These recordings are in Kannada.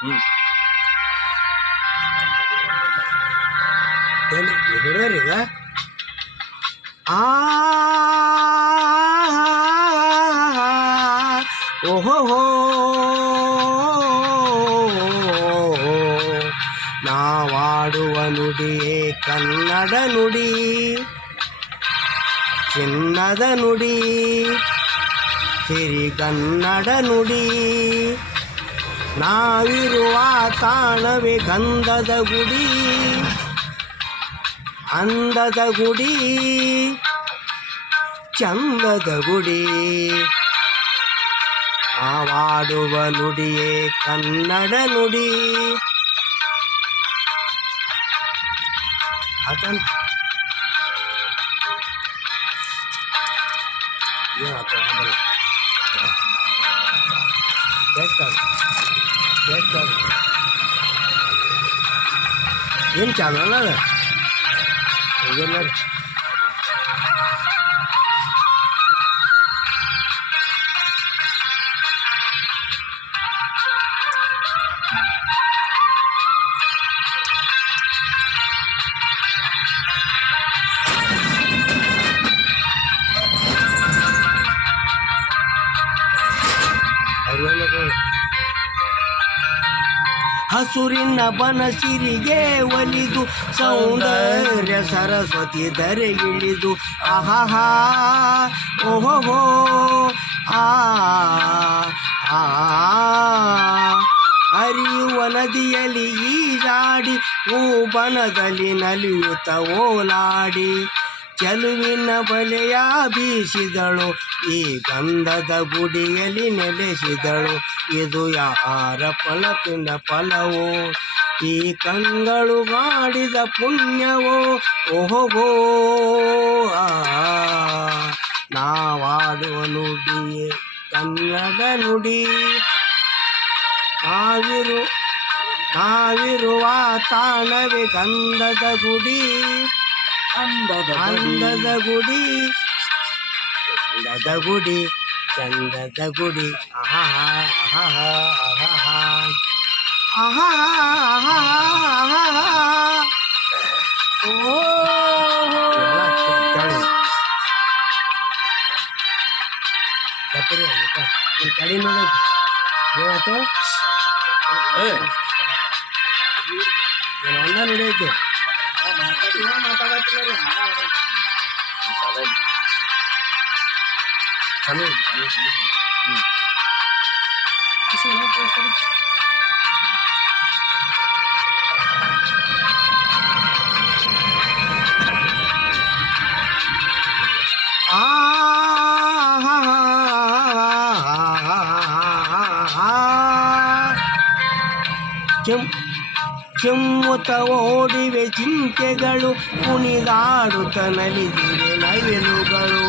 ಹ್ಮ್ ಏನು ಹಿರಿಯರೀಗ ಆ ಓಹೋ ನಾವಾಡುವ ನುಡಿಯೇ ಕನ್ನಡ ನುಡಿ, ಚಿನ್ನದ ನುಡಿ, ಸಿರಿಗನ್ನಡ ನುಡಿ. ನಾವಿರುವ ತಾಣವೇ ಗಂಧದ ಗುಡಿ, ಅಂದದ ಗುಡಿ, ಚಂದದ ಗುಡಿ. ನಾವಾಡುವ ನುಡಿಯೇ ಕನ್ನಡ ನುಡಿ. ಅದನ್ನು ಏನು ಚಾನಲ್ ಅದ ಹೋಗಿಲ್ಲ ರೀ. ಹಸುರಿನ ಬನಸಿರಿಗೆ ಒಲಿದು ಸೌಂದರ್ಯ ಸರಸ್ವತಿ ಧರೆಗಿಳಿದು ಆಹಾ ಓಹೋ ಆ ಹರಿಯುವ ನದಿಯಲ್ಲಿ ಈಜಾಡಿ ಹೂಬನದಲ್ಲಿ ನಲಿಯುತ್ತ ಓಲಾಡಿ ಚೆಲುವಿನ ಬಲೆಯ ಬೀಸಿದಳು, ಈ ಗಂಧದ ಗುಡಿಯಲ್ಲಿ ನೆಲೆಸಿದಳು. ಇದು ಯಾರ ಫಲಪಿನ ಫಲವೋ, ಈ ಕಂಗಳು ಮಾಡಿದ ಪುಣ್ಯವೋ. ಓಹೋ ನಾವಾಡುವ ನುಡಿಯೇ ಕನ್ನಡ ನುಡಿ. ನಾವಿರುವ ತಾಣವೇ ಗಂಧದ ಗುಡಿ, ಅಂದದ ಗುಡಿ, ಚಂದದ ಗುಡಿ, ಚಂದದ ಗುಡಿ. ಆಹಾ ಆಹಾ ಆಹಾ ಆಹಾ ಆಹಾ ಓ ಕಡಿ ನೋಡೈತಿ ಏನಾಯ್ತು ಏನು ಅಂದ ನಡೆಯೈತಿ ಮಾತಾಡತ್ತಿಲ್ಲ ಕೆಮ್ಮುತ್ತ ಓಡಿವೆ ಜಿಂಕೆಗಳು, ಕುಣಿದಾಡುತ್ತ ನಲಿದಿವೆ ನವಿಲುಗಳು.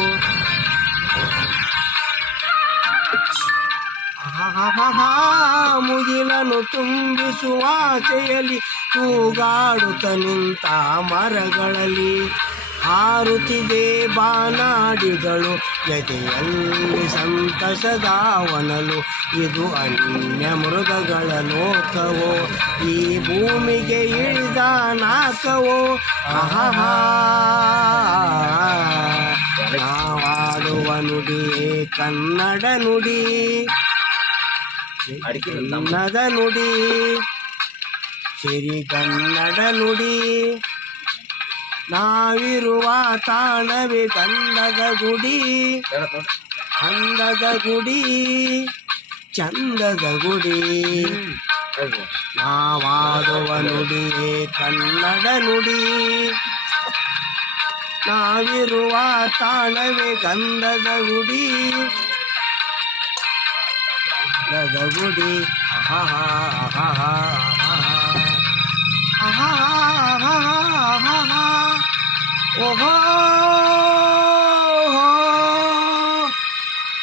ಮುಗಿಲನ್ನು ತುಂಬಿಸುವ ಆಸೆಯಲ್ಲಿ ತೂಗಾಡುತ್ತ ನಿಂತ ಮರಗಳಲ್ಲಿ ಹಾರುತ್ತಿದೆ ಬಾನಾಡಿಗಳು, ಜೊತೆಯಲ್ಲಿ ಸಂತಸದಾವನಲು. ಇದು ಅನ್ಯ ಮೃಗಗಳ ಲೋಕವೋ, ಈ ಭೂಮಿಗೆ ಇಳಿದ ನಾಕವೋ. ಆಹಾ ನಾವಾಡುವ ನುಡಿಯೇ ಕನ್ನಡ ನುಡಿ, ಚಿನ್ನದ ನುಡಿ, ಸಿರಿಗನ್ನಡ ನುಡಿ. ನಾವಿರುವ ತಾಣವೇ ಗಂಧದ ಗುಡಿ, ಅಂದದ ಗುಡಿ, ಚಂದದ ಗುಡಿ. ನಾವಾಡುವ ನುಡಿಯೇ ಕನ್ನಡ ನುಡಿ. ನಾವಿರುವ ತಾಣವೇ ಗಂಧದ ಗುಡಿ, ಗಂಧದ ಗುಡಿ. ಆಹಾ ಆಹಾ ಆಹಾ ಆಹಾ ಆಹಾ ಓಹೋ